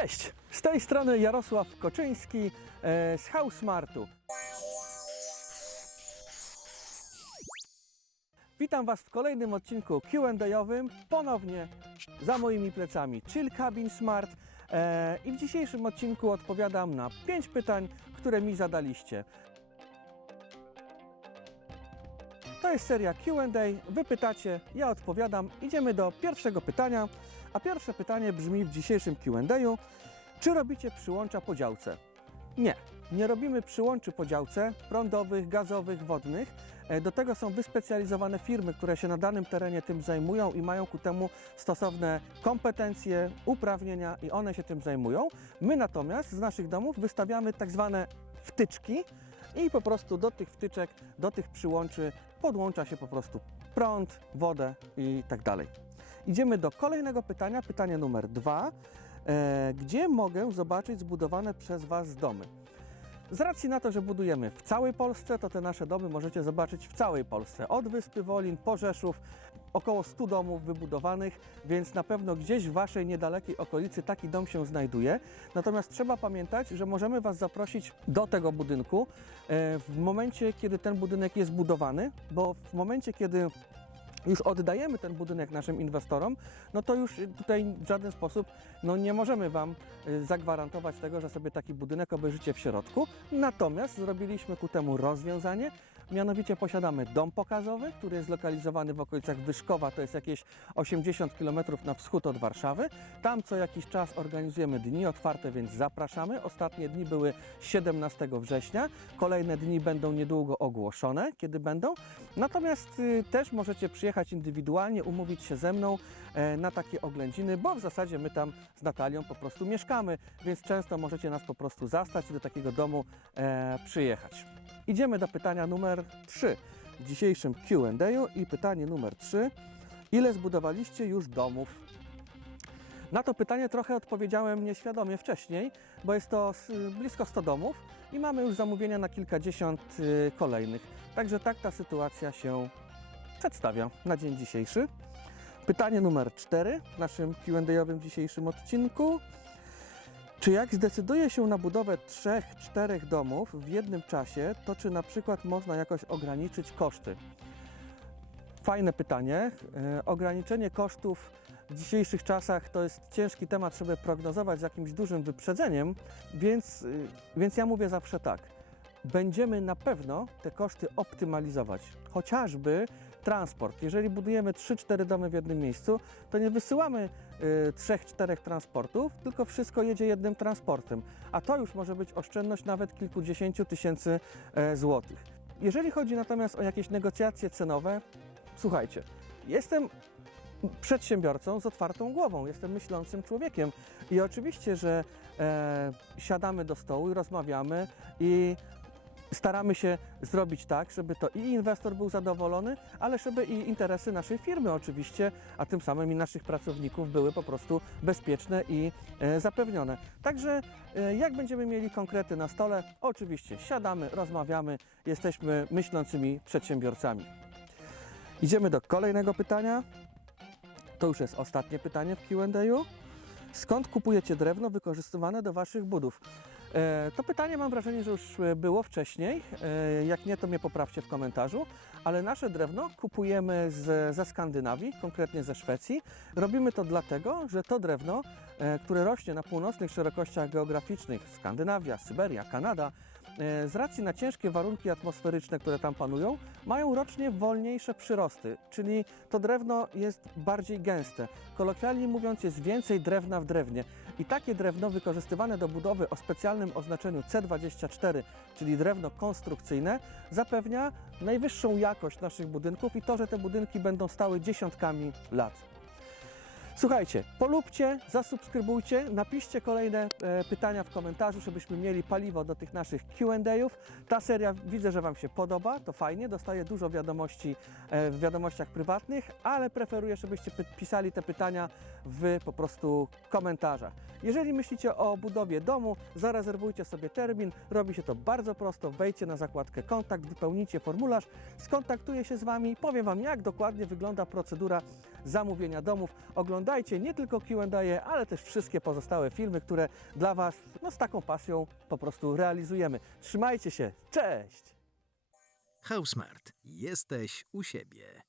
Cześć! Z tej strony Jarosław Koczyński z HouseSmartu. Witam Was w kolejnym odcinku Q&A-owym, ponownie za moimi plecami Chill Cabin Smart i w dzisiejszym odcinku odpowiadam na 5 pytań, które mi zadaliście. To jest seria Q&A, Wy pytacie, ja odpowiadam. Idziemy do pierwszego pytania, a pierwsze pytanie brzmi w dzisiejszym Q&A: czy robicie przyłącza po działce? Nie, nie robimy przyłączy po działce prądowych, gazowych, wodnych. Do tego są wyspecjalizowane firmy, które się na danym terenie tym zajmują i mają ku temu stosowne kompetencje, uprawnienia i one się tym zajmują. My natomiast z naszych domów wystawiamy tak zwane wtyczki i po prostu do tych wtyczek, do tych przyłączy podłącza się po prostu prąd, wodę i tak dalej. Idziemy do kolejnego pytania, pytanie numer 2. Gdzie mogę zobaczyć zbudowane przez Was domy? Z racji na to, że budujemy w całej Polsce, to te nasze domy możecie zobaczyć w całej Polsce. Od Wyspy Wolin po Rzeszów, około 100 domów wybudowanych, więc na pewno gdzieś w Waszej niedalekiej okolicy taki dom się znajduje. Natomiast trzeba pamiętać, że możemy Was zaprosić do tego budynku w momencie, kiedy ten budynek jest budowany, bo w momencie, kiedy już oddajemy ten budynek naszym inwestorom, no to już tutaj w żaden sposób nie możemy Wam zagwarantować tego, że sobie taki budynek obejrzycie w środku. Natomiast zrobiliśmy ku temu rozwiązanie, mianowicie posiadamy dom pokazowy, który jest zlokalizowany w okolicach Wyszkowa, to jest jakieś 80 km na wschód od Warszawy. Tam co jakiś czas organizujemy dni otwarte, więc zapraszamy. Ostatnie dni były 17 września, kolejne dni będą niedługo ogłoszone, kiedy będą. Natomiast też możecie przyjechać indywidualnie, umówić się ze mną na takie oględziny, bo w zasadzie my tam z Natalią po prostu mieszkamy, więc często możecie nas po prostu zastać i do takiego domu przyjechać. Idziemy do pytania numer 3 w dzisiejszym Q&A i pytanie numer 3. Ile zbudowaliście już domów? Na to pytanie trochę odpowiedziałem nieświadomie wcześniej, bo jest to blisko 100 domów i mamy już zamówienia na kilkadziesiąt kolejnych. Także tak ta sytuacja się przedstawia na dzień dzisiejszy. Pytanie numer 4 w naszym Q&A-owym dzisiejszym odcinku. Czy jak zdecyduje się na budowę 3-4 domów w jednym czasie, to czy na przykład można jakoś ograniczyć koszty? Fajne pytanie. Ograniczenie kosztów w dzisiejszych czasach to jest ciężki temat, żeby prognozować z jakimś dużym wyprzedzeniem, więc ja mówię zawsze tak. Będziemy na pewno te koszty optymalizować. Chociażby transport. Jeżeli budujemy 3-4 domy w jednym miejscu, to nie wysyłamy 3-4 transportów, tylko wszystko jedzie jednym transportem. A to już może być oszczędność nawet kilkudziesięciu tysięcy złotych. Jeżeli chodzi natomiast o jakieś negocjacje cenowe, słuchajcie, jestem przedsiębiorcą z otwartą głową, jestem myślącym człowiekiem i oczywiście, że siadamy do stołu i rozmawiamy i staramy się zrobić tak, żeby to i inwestor był zadowolony, ale żeby i interesy naszej firmy oczywiście, a tym samym i naszych pracowników były po prostu bezpieczne i zapewnione. Także jak będziemy mieli konkrety na stole, oczywiście siadamy, rozmawiamy, jesteśmy myślącymi przedsiębiorcami. Idziemy do kolejnego pytania. To już jest ostatnie pytanie w Q&A. Skąd kupujecie drewno wykorzystywane do Waszych budów? To pytanie mam wrażenie, że już było wcześniej. Jak nie, to mnie poprawcie w komentarzu. Ale nasze drewno kupujemy ze Skandynawii, konkretnie ze Szwecji. Robimy to dlatego, że to drewno, które rośnie na północnych szerokościach geograficznych, Skandynawia, Syberia, Kanada, z racji na ciężkie warunki atmosferyczne, które tam panują, mają rocznie wolniejsze przyrosty, czyli to drewno jest bardziej gęste. Kolokwialnie mówiąc, jest więcej drewna w drewnie. I takie drewno wykorzystywane do budowy o specjalnym oznaczeniu C24, czyli drewno konstrukcyjne, zapewnia najwyższą jakość naszych budynków i to, że te budynki będą stały dziesiątkami lat. Słuchajcie, polubcie, zasubskrybujcie, napiszcie kolejne pytania w komentarzu, żebyśmy mieli paliwo do tych naszych Q&A-ów. Ta seria widzę, że Wam się podoba, to fajnie, dostaję dużo wiadomości w wiadomościach prywatnych, ale preferuję, żebyście pisali te pytania w po prostu komentarzach. Jeżeli myślicie o budowie domu, zarezerwujcie sobie termin, robi się to bardzo prosto, wejdźcie na zakładkę kontakt, wypełnijcie formularz, skontaktuję się z Wami i powiem Wam, jak dokładnie wygląda procedura zamówienia domów. Oglądajcie nie tylko Q&A, ale też wszystkie pozostałe filmy, które dla Was z taką pasją po prostu realizujemy. Trzymajcie się, cześć! Housmart. Jesteś u siebie.